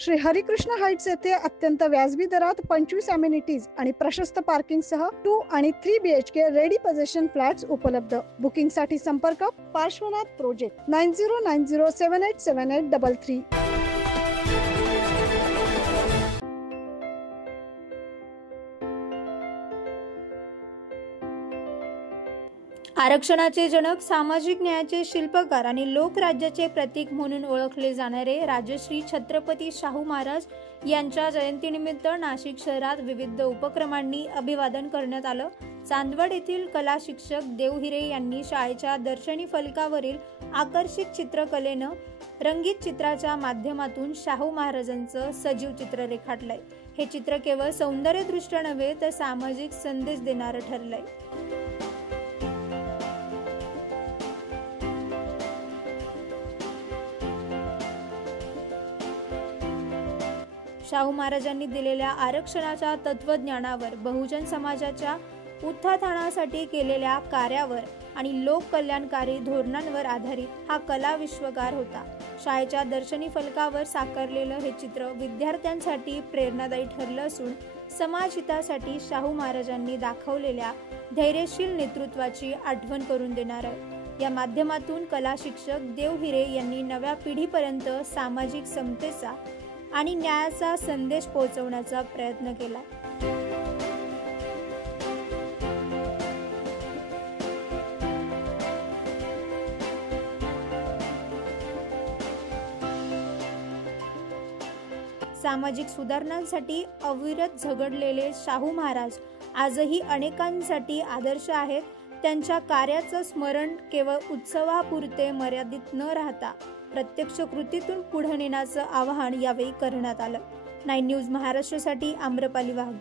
Shri Harikrishna Heights येथे अत्यंत व्याजबी दरात 25 अमेनिटीज आणि प्रशस्त पार्किंग सह 2 आणि 3 BHK रेडी पोझिशन फ्लॅट्स उपलब्ध। बुकिंग साठी संपर्क पार्श्वनाथ प्रोजेक्ट 9090787833। आरक्षणाचे जनक, सामाजिक न्यायाचे शिल्पकार आणि लोकराज्याचे प्रतीक म्हणून ओळखले जाणारे राजश्री छत्रपती शाहू महाराज यांच्या जयंतीनिमित्त नाशिक शहरात विविध उपक्रमांनी अभिवादन करण्यात आलं। चांदवड येथील कला शिक्षक देव हिरे यांनी शाळेच्या दर्शनी फलकावरील आकर्षक चित्रकलेनं रंगीत चित्राच्या माध्यमातून शाहू महाराजांचं सजीव चित्र रेखाटलंय। हे चित्र केवळ सौंदर्यदृष्ट्या नव्हे तर सामाजिक संदेश देणारं ठरलंय। शाहू महाराजांनी दिलेल्या आरक्षणाच्या तत्वज्ञानावर, बहुजन समाजाच्या उत्थानासाठी केलेल्या कार्यावर आणि लोककल्याणकारी धोरणांवर आधारित हा कला विश्वकार होता। शाळेच्या दर्शनी फलकावर साकारलेलं हे चित्र विद्यार्थ्यांसाठी प्रेरणादायी ठरलं असून समाजहितासाठी शाहू महाराजांनी दाखवलेल्या धैर्यशील नेतृत्वाची आठवण करून देणार आहे। या माध्यमातून कला शिक्षक देव हिरे यांनी नव्या पिढीपर्यंत सामाजिक समतेचा आणि न्यायाचा संदेश पोहोचवण्याचा प्रयत्न केला। सामाजिक सुधारणांसाठी अविरत झगडलेले शाहू महाराज आजही अनेकांसाठी आदर्श आहेत। त्यांच्या कार्याचं स्मरण केवळ उत्सवापुरते मर्यादित न राहता प्रत्यक्ष कृतीतून पुढे नेण्याचं आवाहन यावेळी करण्यात आलं। 9 न्यूज महाराष्ट्रासाठी आम्रपाली वाघ।